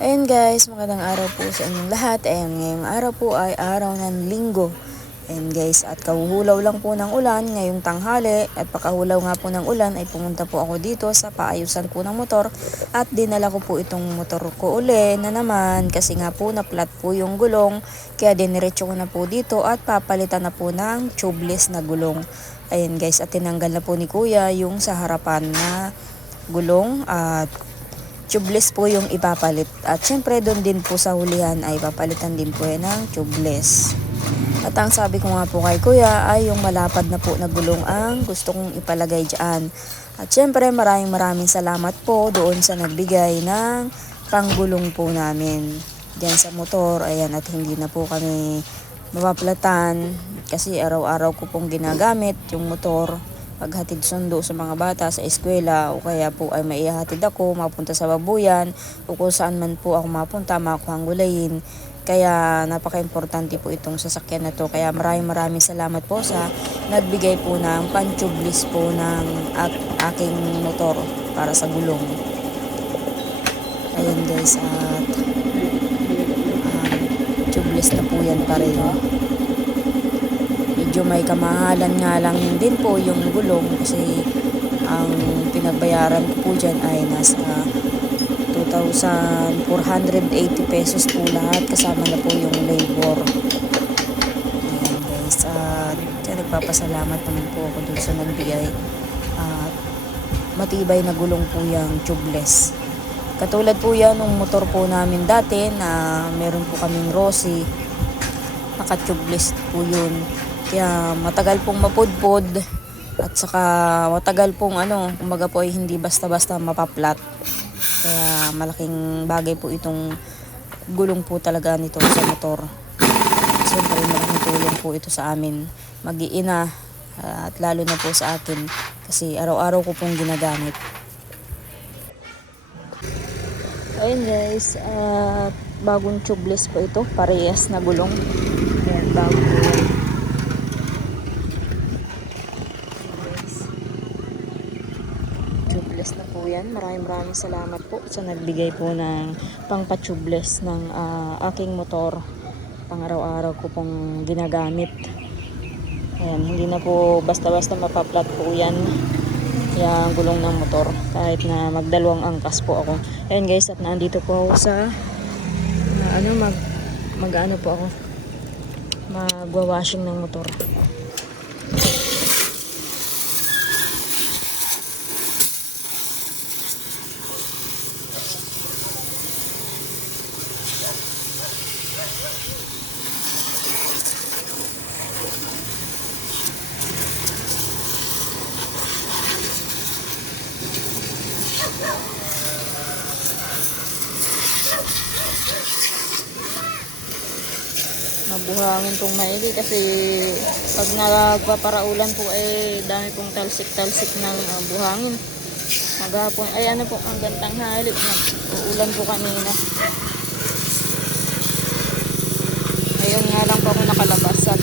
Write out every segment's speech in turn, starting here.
Ayun guys, magandang araw po sa inyong lahat. Ayun, ngayong araw po ay araw ng linggo. Ayun guys, at kahuhulaw lang po ng ulan ngayong tanghali. At pakahulaw nga po ng ulan ay pumunta po ako dito sa paayusan po ng motor. At dinala ko po itong motor ko uli na naman kasi nga po na-flat po yung gulong. Kaya diniretso ko na po dito at papalitan na po ng tubeless na gulong. Ayun guys, at tinanggal na po ni kuya yung sa harapan na gulong at tubeless po yung ipapalit. At syempre doon din po sa hulihan ay papalitan din po yan ng tubeless. At ang sabi ko nga po kay kuya ay yung malapad na po na gulong ang gusto kong ipalagay dyan. At syempre maraming salamat po doon sa nagbigay ng panggulong po namin dyan sa motor. Ayan, at hindi na po kami mapaplatan kasi araw-araw ko pong ginagamit yung motor paghatid sundo sa mga bata sa eskwela o kaya po ay maihatid ako mapunta sa babuyan o kung saan man po ako mapunta makuhang gulayin. Kaya napaka-importante po itong sasakyan na to. Kaya maraming salamat po sa nagbigay po ng pan-tubeless po ng aking motor para sa gulong. Ayun guys, at tubeless na po yan pareho. Medyo may kamahalan nga lang din po yung gulong kasi ang pinagbayaran ko po dyan ay nasa 2,480 pesos po lahat kasama na po yung labor. Ayan guys, at nagpapasalamat naman po ako dun sa nagbigay at matibay na gulong po yung tubeless. Katulad po yan ng motor po namin dati na meron po kaming Rossi, naka-tubeless po yun. Kaya matagal pong mapudpod at saka matagal pong kumbaga po ay hindi basta-basta mapaplat. Kaya malaking bagay po itong gulong po talaga nito sa motor. Siyempre malaking tulong po ito sa amin mag-iina at lalo na po sa akin kasi araw-araw ko pong ginagamit. Ayun guys, bagong tubeless po ito, parehas na gulong. Ayan, bago po yan. Tubeless na po yan. Maraming salamat po sa nagbigay po ng pangpa-tubeless ng aking motor. Pang araw-araw ko pong ginagamit. Ayan, hindi na po basta-basta mapaplat po yan yung gulong ng motor kahit na magdalawang angkas po ako. Ayan guys, at nandito po ako sa mag-ano po ako, magwa-washing ng motor. Mabuhangin pong maigi kasi pag nagpaparaulan po ay dami pong talsik-talsik ng buhangin. Maghapon ay po ang gantang hali, uulan po kanina. Ngayon nga lang po ako nakalabas at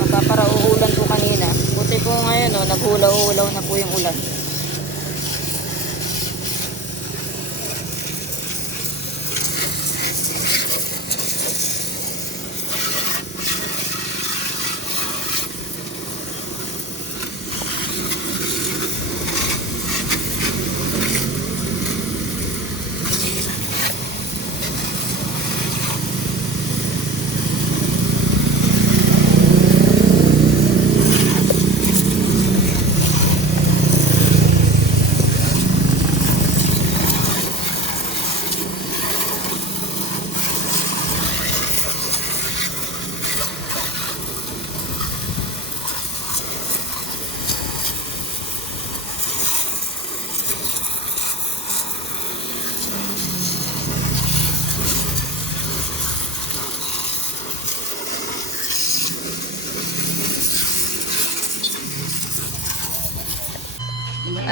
magpaparaulan po kanina. Buti po ngayon naghulaw-hulaw na po yung ulan.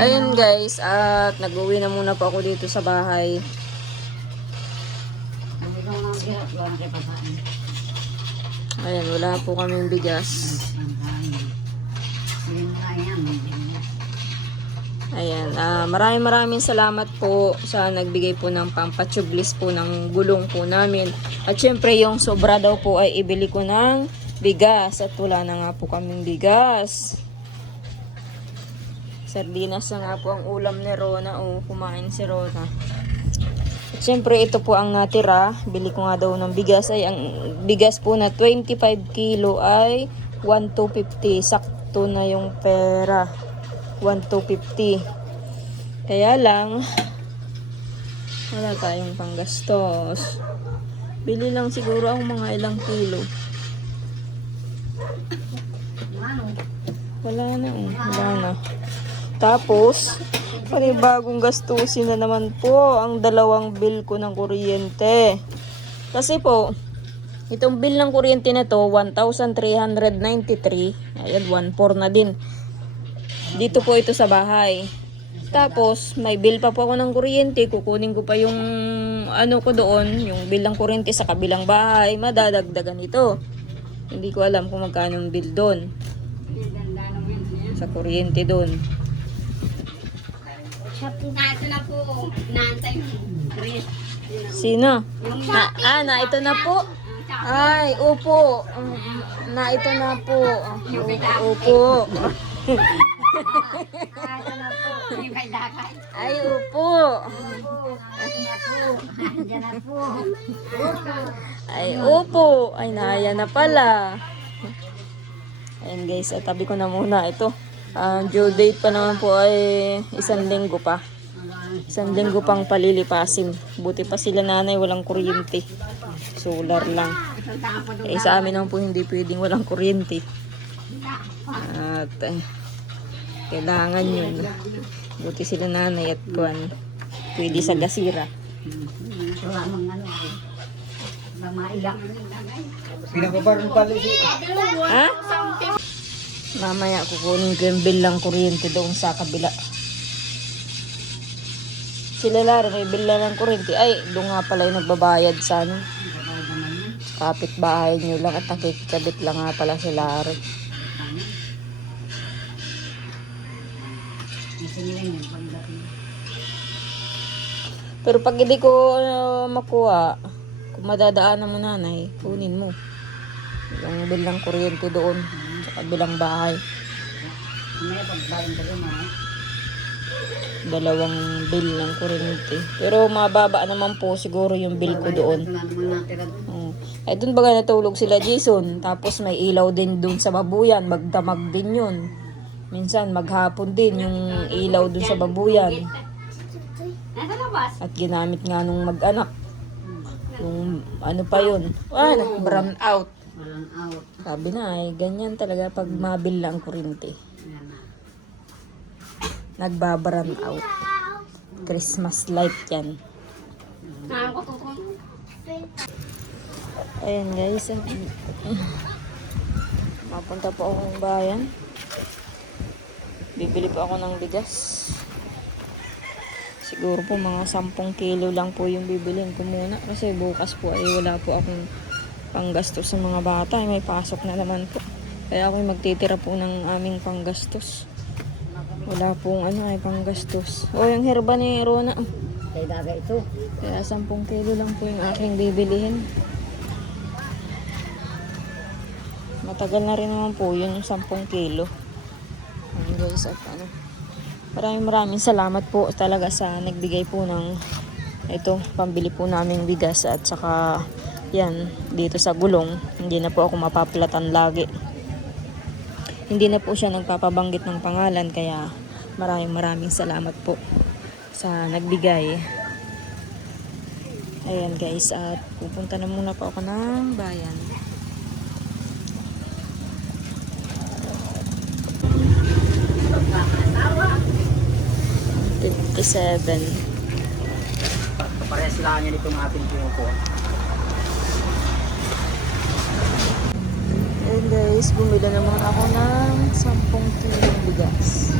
Ayun guys, at nag-uwi na muna po ako dito sa bahay. Ayan, wala po kaming bigas. Ayan, maraming salamat po sa nagbigay po ng pampatublis po ng gulong po namin. At syempre yung sobra daw po ay ibili ko ng bigas. At wala na nga po kaming bigas. Sardinas na nga po ang ulam ni Rona. O, kumain si Rona. At syempre ito po ang natira. Bili ko nga daw ng bigas. Ay, ang bigas po na 25 kilo ay 1,250. Sakto na yung pera. 1,250. Kaya lang, wala tayong panggastos. Bili lang siguro ang mga ilang kilo. Wala na, wala na. Tapos, panibagong gastusin na naman po ang 2 bill ko ng kuryente. Kasi po, itong bill ng kuryente na to, 1,393. Ayan, 1,400 na din. Dito po ito sa bahay. Tapos, may bill pa po ako ng kuryente. Kukunin ko pa yung ano ko doon, yung bill ng kuryente sa kabilang bahay. Madadagdagan ito. Hindi ko alam kung magkano yung bill doon. Sa kuryente doon. Ito na po. Naantay mo. Sino? Ito na po. Ay, upo. Ito na po. Upo. Ay, upo. Ay, upo. Ay, naya na pala. Ayan guys, tabi ko na muna ito. Due date pa naman po ay 1 linggo pa. 1 linggo pang palilipasin. Buti pa sila nanay walang kuryente. Solar lang. Sa amin naman po hindi pwedeng walang kuryente. At kailangan yun. Buti sila nanay at kuwan. Pwede sa gasira. Wala mang ano. Mamaiyak. Pinapabaron pala Ha? Mamaya kukunin ko yung bill ng kuryente doon sa kabila. Sila Lara may bill ng kuryente. Ay, doon nga pala yung nagbabayad sa ano. Kapit-bahay nyo lang at nakikabit lang nga pala si Lara. Pero pag hindi ko makuha, kung madadaanan mo nanay, kunin mo. Yung bill ng kuryente doon sa kabilang bahay. May pagbayin ka rin, ha? 2 bill ng kuryente. Pero mababa naman po siguro yung bill ko doon. Ay doon baga natulog sila Jason. Tapos may ilaw din doon sa babuyan. Magdamag din yun. Minsan maghapon din yung ilaw doon sa babuyan. Nasa labas? At ginamit nga nung mag-anak. Nung ano pa yun. Brown out. Walang out. Sabi na ay ganyan talaga pag mabil lang kuryente. Nagbabaran out. Christmas light yan. Ayan guys. Mapunta po akong bayan. Bibili po ako ng bigas. Siguro po mga 10 kilo lang po yung bibilin ko muna. Kasi bukas po ay wala po akong panggastos sa mga bata. Ay, may pasok na naman po. Kaya ako magtitira po ng aming panggastos. Wala pong ay panggastos. O, yung herba ni Rona. Kaya daga ito. Kaya 10 kilo lang po yung aking bibilihin. Matagal na rin naman po yun yung 10 kilo. Ayan guys, at maraming salamat po talaga sa nagbigay po ng ito, pambili po naming bigas at saka yan, dito sa gulong. Hindi na po ako mapapalatan lagi. Hindi na po siya nagpapabanggit ng pangalan kaya maraming salamat po sa nagbigay. Ayan guys, at pupunta na muna po ako ng bayan. $57. Parehas lang yan itong ating pinukuha. Ayan guys, bumili naman ako ng 10 kilong bigas.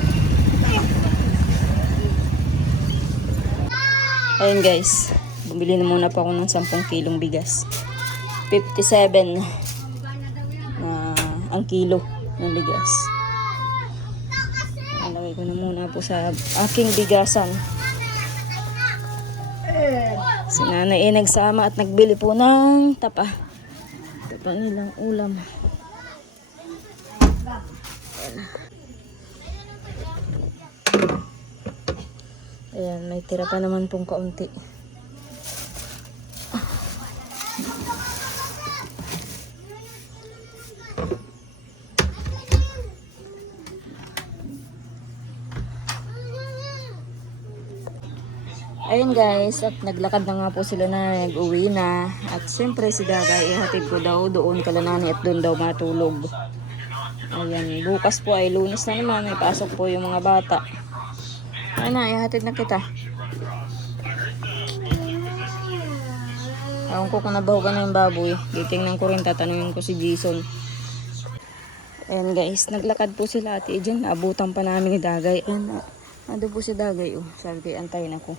Ayan guys, bumili na muna po ako ng 10 kilong bigas. 57 ang kilo ng bigas. Ano Lagay ko na muna po sa aking bigasan. Si nanay ay nagsama at nagbili po ng tapa. Tapa nilang ulam. Ayan, may tira pa naman pong kaunti. Ayun guys, at naglakad na nga po sila na nag-uwi na. At siyempre si Dagay, ihatid ko daw doon kala nanay at doon daw matulog. Ayan, bukas po ay Lunes na naman, may pasok po yung mga bata. Ayun na, ihatid na kita. Ewan ko kung nabahugan na yung baboy. Titingnan ko rin, tatanungin ko si Jason. Ayan guys, naglakad po sila ate Ejen. Abutan pa namin ni Dagay. Ayan, ando po si Dagay. Oh. Sabi ko, antayin ako.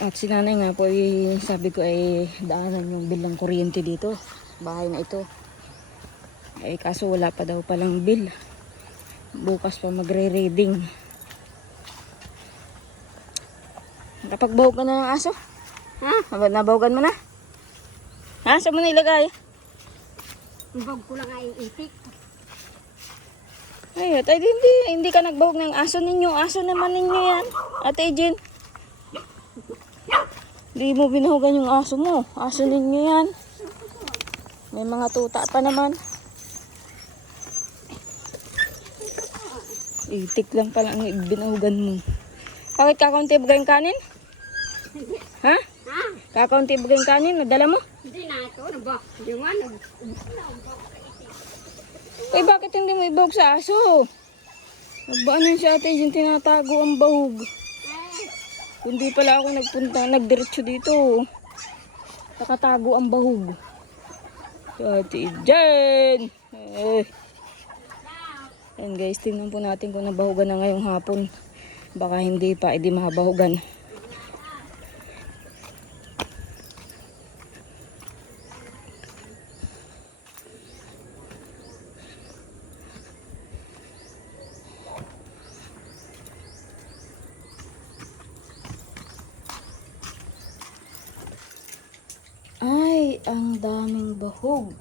At si nanay nga po, sabi ko ay daanan yung bill ng kuryente dito. Bahay na ito. Ay kaso wala pa daw palang bill. Bukas pa magre-reading. Nakapagbahog ka na ng aso? Ha? Nabahugan mo na? Ha? Saan mo na ilagay? Ibag ko lang ay itik. Ay, hindi ka nagbahog ng aso ninyo. Aso naman ninyo yan. Ate Ejen. Hindi mo binahugan yung aso mo. Aso ninyo yan. May mga tuta pa naman. Itik lang pala ang binahugan mo. Bakit kakaunti ba yung kanin? Ha? Ha? Kakaunti ba yung kanin? Nadala mo? Hindi na ito. Ano ba? Yung ano? Eh, bakit hindi mo ibahog sa aso? Nabaan si ate yung tinatago ang bahog. Kundi pala ako nagdiretso dito. Nakatago ang bahog. Si ate Jen. Ayan guys, tingnan po natin kung nabahugan na ngayong hapon. Baka hindi pa, hindi mabahugan. Ay, ang daming bahog.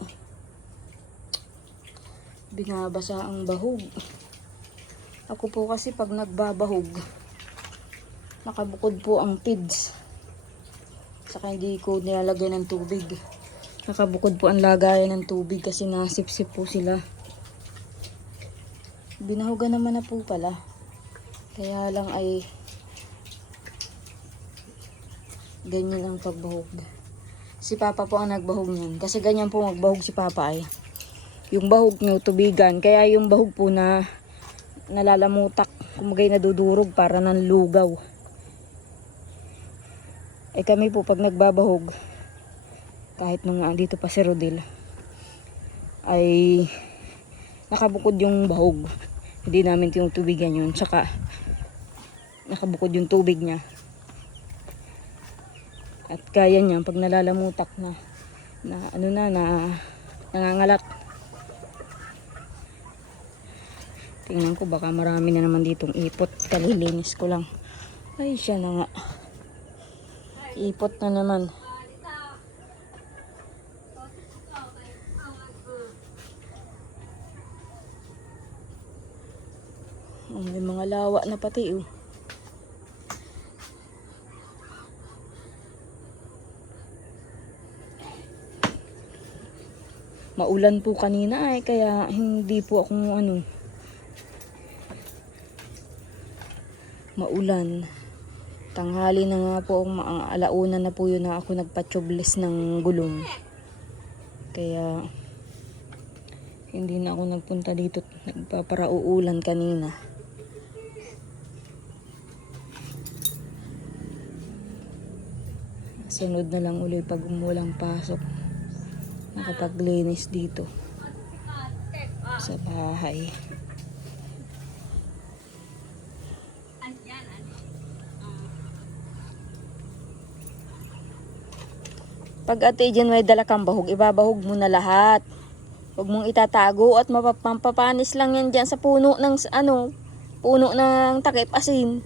Binabasa ang bahog. Ako po kasi pag nagbabahog, nakabukod po ang pids. Saka hindi ko nilalagay ng tubig. Nakabukod po ang lagayan ng tubig kasi nasipsip po sila. Binahugan naman na po pala. Kaya lang ay ganyan ang pagbahog. Si Papa po ang nagbahog niyan. Kasi ganyan po magbahog si Papa ay. Yung bahog niyo tubigan. Kaya yung bahog po na nalalamutak. Kumagay nadudurog para ng lugaw. Eh kami po pag nagbabahog, kahit nung andito pa si Rodel, ay nakabukod yung bahog. Hindi namin tinutubigan yun. Tsaka nakabukod yung tubig niya. At kaya niya pag nalalamutak na nangangalat. Tingnan ko baka marami na naman ditong ipot. Kalilinis ko lang. Ay siya na nga. Ipot na naman. May mga lawa na pati oh. Maulan po kanina ay kaya hindi po ako maulan. Tanghali na nga po, alauna na po yun na ako nagpa-tubeless ng gulong. Kaya hindi na ako nagpunta dito, nagpaparauulan kanina. Sunod na lang ulit pag umulang pasok. Nakapaglinis dito sa bahay. Pag ate dyan may dala kang bahog, ibabahog mo na lahat. Huwag mong itatago at mapapanis lang yan dyan sa puno ng puno ng takip asin.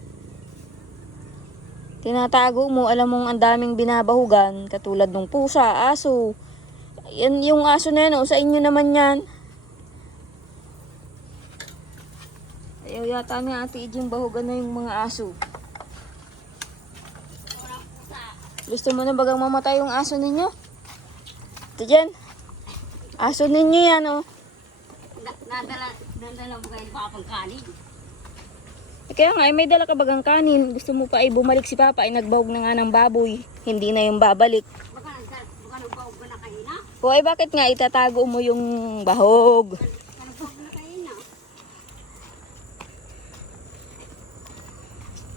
Tinatago mo, alam mong ang daming binabahugan, katulad ng pusa, aso. Yan yung aso na yan, sa inyo naman yan. Ayaw yata ni Ate Ed yung bahugan na yung mga aso. Gusto mo na bagang mamatay yung aso ninyo? Ito dyan. Aso ninyo yan, oh. Nadala mo kayo papang kanin. Kaya nga, may dala ka bagang kanin. Gusto mo pa ay bumalik si Papa, ay nagbahog na nga ng baboy. Hindi na yung babalik. Baka nagbaog ka na kayo na. O ay bakit nga itatago mo yung bahog? Nagbaog na kayo na.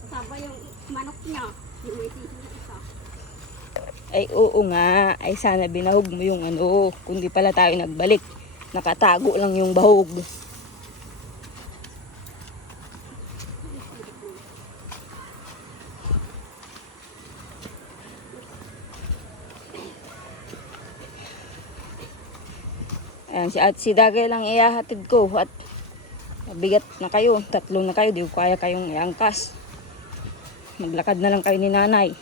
Kasama yung manok niya. Yung may sisi niya isa. Ay oo nga, ay sana binahog mo yung ano. Kundi pala tayo nagbalik. Nakatago lang yung bahog. Ayan, si Dagay lang iyahatid ko at bigat na kayo, 3 na kayo, di ko kaya kayong iangkas. Maglakad na lang kayo ni nanay.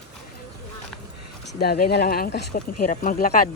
Si Dagay na lang ang angkas ko at hirap maglakad.